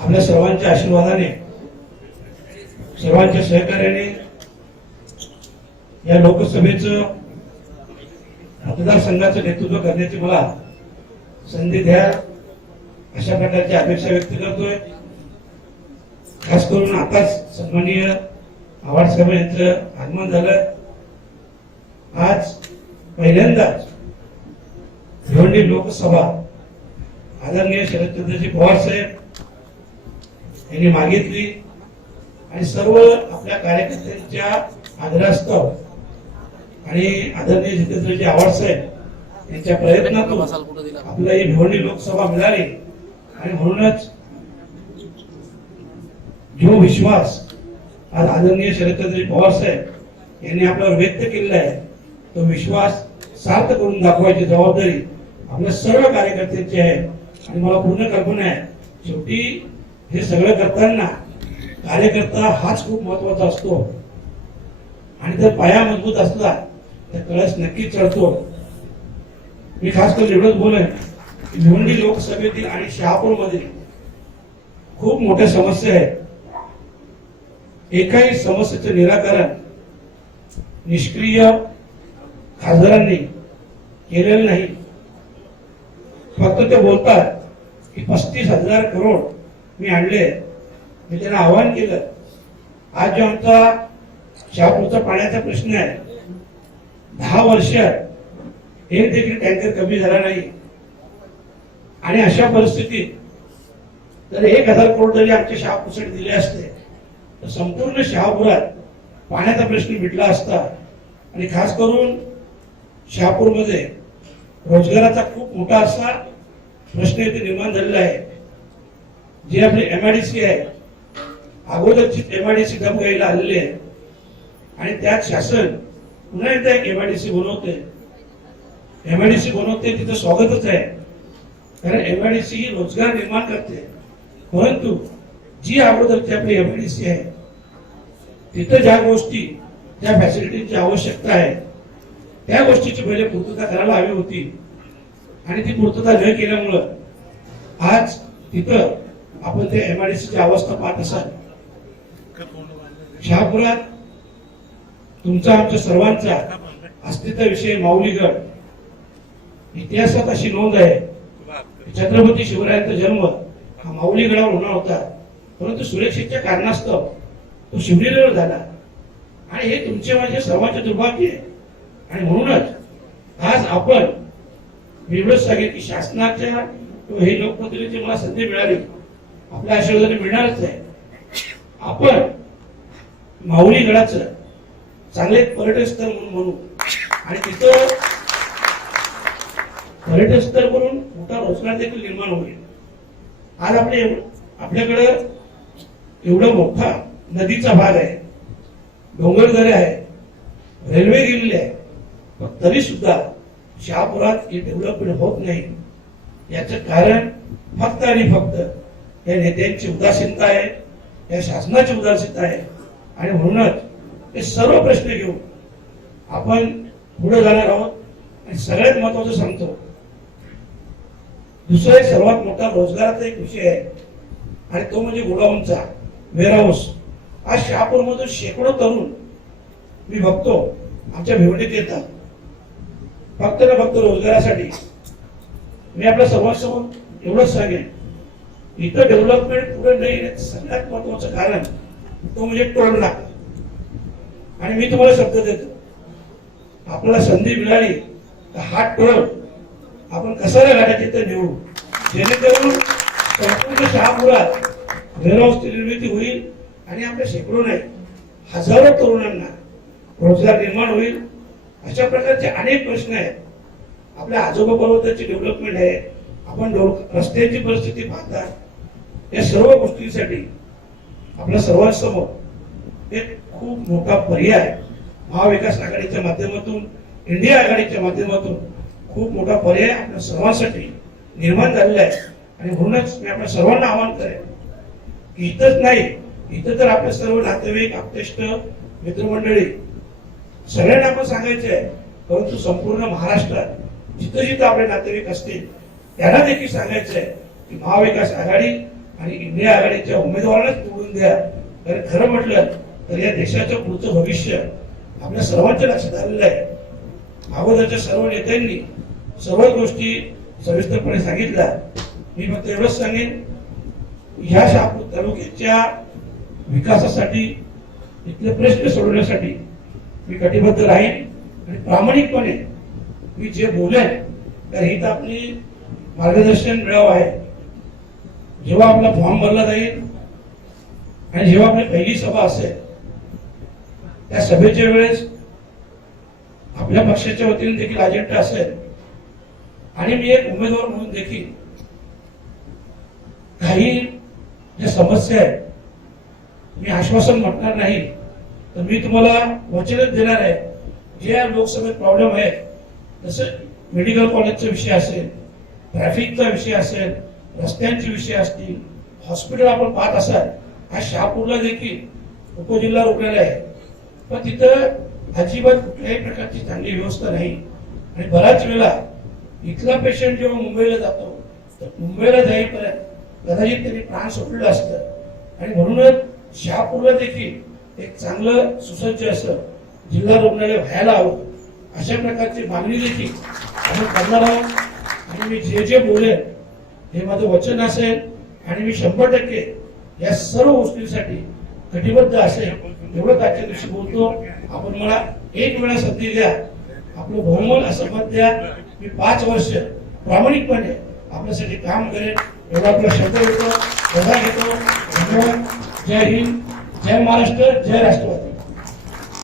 आपल्या सर्वांच्या आशीर्वादाने सर्वांच्या सहकार्याने या लोकसभेचं मतदारसंघाचं नेतृत्व करण्याची मला संधी द्या अशा प्रकारची अपेक्षा व्यक्त करतोय. खास करून आताच सन्माननीय आव्हाड साहेब यांचं आगमन झालं. आज पहिल्यांदाच भिवंडी लोकसभा आदरणीय शरदचंद्रजी पवार साहेब यांनी मागितली. आणि सर्व आपल्या कार्यकर्त्यांच्या आदरास्तव आणि आदरणीय जितेंद्रजी आव्हाड साहेब यांच्या प्रयत्नातून आपल्याला ही भिवंडी लोकसभा मिळाली. आणि म्हणूनच जो विश्वास आज आदरणीय शरदचंद्रजी पवार साहेब यांनी आपल्यावर व्यक्त केलेला आहे तो विश्वास सार्थ करून दाखवायची जबाबदारी आपल्या सर्व कार्यकर्त्यांची आहे. आणि मला पूर्ण कल्पना आहे शेवटी हे सगळं करताना कार्यकर्ता हाच खूप महत्त्वाचा असतो. आणि जर पाया मजबूत असला तर कळस नक्कीच चढतो. मी खास करून एवढंच बोलेन की भिवंडी लोकसभेतील आणि शहापूरमधील खूप मोठ्या समस्या आहेत. एकाही समस्येचं निराकरण निष्क्रिय खासदारांनी केलेलं नाही. फक्त ते बोलतात की पस्तीस हजार करोड मी आणले. मी त्यांना आवाहन केलं. आज जो आमचा शहापूरचा पाण्याचा प्रश्न आहे दहा वर्ष एक देखील टँकर कमी झाला नाही. आणि अशा परिस्थितीत जर एक हजार करोड जरी आमच्या शहापूरसाठी दिले असते तर संपूर्ण शहापुरात पाण्याचा प्रश्न मिटला असता आणि खास करून शहापूरमध्ये रोजगाराचा खूप मोठा असा प्रश्न इथे निर्माण झालेला आहे. जी आपली एमआयडीसी आहे अगोदरची एमआयडीसी डब घ्यायला आलेली आहे. आणि त्यात शासन पुन्हा एकदा एक एमआयडीसी बनवते एमआयडीसी बनवते तिथं स्वागतच आहे. कारण एमआयडीसी ही रोजगार निर्माण करते. परंतु जी अगोदरची आपली एमआयडीसी आहे तिथं ज्या गोष्टी ज्या फॅसिलिटीची आवश्यकता आहे त्या गोष्टीची पहिले पूर्तता करायला हवी होती. आणि ती पूर्तता न केल्यामुळं आज तिथं आपण त्या एमआयडीसीची अवस्था पाहत असाल. शहापुरात तुमचा आमच्या सर्वांचा अस्तित्वाविषयी माऊलीगड इतिहासात अशी नोंद आहे. छत्रपती शिवरायांचा जन्म हा माऊली गडावर होणार होता. परंतु सुरक्षेच्या कारणास्तव तो शिवनेरीवर झाला. आणि हे तुमचे माझे सर्वांचे दुर्भाग्य आहे. आणि म्हणूनच आज आपण एवढंच सांगेल की शासनाच्या हे लोकप्रतिनिधीची मला संधी मिळाली. आपल्या आशीर्वादाने मिळणारच आहे. आपण माऊली गडाचं चांगले पर्यटन स्थळ म्हणून म्हणू. आणि तिथं पर्यटन स्थळ म्हणून मोठा रोजगार देखील निर्माण होईल. आज आपले आपल्याकडं एवढा मोठा नदीचा भाग आहे. डोंगरदरे आहे. रेल्वे गेलेली आहे. पण तरी सुद्धा शहापुरात हे डेव्हलपमेंट होत नाही. याचं कारण फक्त आणि फक्त या नेत्यांची उदासीनता आहे या शासनाची उदासीनता आहे. आणि म्हणूनच हे सर्व प्रश्न घेऊन आपण पुढे जाणार आहोत. आणि सगळ्यात महत्वाचं सांगतो दुसरा सर्वात मोठा रोजगाराचा एक विषय आहे. आणि तो म्हणजे गोडाऊनचा वेअरहाऊस आज शहापूरमधून शेकडो तरुण मी बघतो आमच्या भिवडीत येतात. फक्त ना फक्त रोजगारासाठी. मी आपल्या सर्वांसमोर एवढंच सांगेन. इथं डेव्हलपमेंट पुढे नाही येण्याचं सगळ्यात महत्वाचं कारण तो म्हणजे टोल नाका आणि मी तुम्हाला शब्द देतो. आपल्याला संधी मिळाली तर हा टोल आपण कसा गाड्याची तर निवडू. जेणेकरून संपूर्ण शहापुरात वेअरहाऊसची निर्मिती होईल आणि आपल्या शेकडो नाही हजारो तरुणांना रोजगार निर्माण होईल. अशा प्रकारचे अनेक प्रश्न आहेत. आपल्या आजोबा पर्वताची डेव्हलपमेंट आहे. आपण डोल- रस्त्याची परिस्थिती पाहतात. या सर्व गोष्टींसाठी आपल्या सर्वांसमोर एक खूप मोठा पर्याय महाविकास आघाडीच्या माध्यमातून इंडिया आघाडीच्या माध्यमातून खूप मोठा पर्याय आपल्या सर्वांसाठी निर्माण झालेला आहे. आणि म्हणूनच मी आपल्या सर्वांना आवाहन करेन की इथंच नाही इथं तर आपले सर्व नातेवाईक आपतेष्ट मित्रमंडळी सगळ्यांना आपण सांगायचे आहे परंतु संपूर्ण महाराष्ट्रात जिथं जिथं आपले नातेवाईक असतील त्यांना देखील सांगायचं आहे की महाविकास आघाडी आणि इंडिया आघाडीच्या उमेदवारालाच निवडून द्या कारण खरं म्हटलं तर या देशाचं पुढचं भविष्य आपल्या सर्वांच्या लक्षात आलेलं आहे. अगोदरच्या सर्व नेत्यांनी सर्व गोष्टी सविस्तरपणे सांगितल्या. मी फक्त एवढंच सांगेन ह्या शहापूर तालुक्याच्या विकासासाठी इथले प्रश्न सोडवण्यासाठी मी कटिबद्ध राहीन आणि प्रामाणिकपणे मी जे बोलेन तर ही तर आपली मार्गदर्शन मिळावं आहे. जेव्हा आपला फॉर्म भरला जाईल आणि जेव्हा आपली पहिली सभा असेल त्या सभेच्या वेळेस आपल्या पक्षाच्या वतीने देखील अजेंडा असेल. आणि मी एक उमेदवार म्हणून देखील काही ज्या समस्या आहेत मी आश्वासन म्हटणार नाही तर मी तुम्हाला वचनच देणार आहे. जे या लोकसभेत प्रॉब्लेम आहे जसं मेडिकल कॉलेजचा विषय असेल ट्रॅफिकचा विषय असेल रस्त्यांचे विषय असतील हॉस्पिटल आपण पाहत असाल आज शहापूरला देखील उपजिल्हा रुग्णालय आहे. पण तिथं अजिबात कुठल्याही प्रकारची चांगली व्यवस्था नाही. आणि बऱ्याच वेळा इथला पेशंट जेव्हा मुंबईला जातो तर मुंबईला जाईपर्यंत कदाचित त्यांनी प्राण सोडलेलं असतं. आणि म्हणूनच शहापूरला देखील एक चांगलं सुसज्ज असं जिल्हा रुग्णालय व्हायला हवं. अशा प्रकारची मागणी देखील आम्ही करणार आहोत. आणि मी जे जे बोलेन हे माझं वचन असेल आणि मी शंभर टक्के या सर्व गोष्टींसाठी कटिबद्ध असेल एवढं आजच्या दिवशी बोलतो. आपण मला एक वेळा संधी द्या. आपलं बहुमल असं मत द्या. मी पाच वर्ष प्रामाणिकपणे आपल्यासाठी काम करेन. एवढा आपला शब्द घेतो एवढा घेतो. धन्यवाद. जय हिंद. जय महाराष्ट्र. जय राष्ट्रवादी.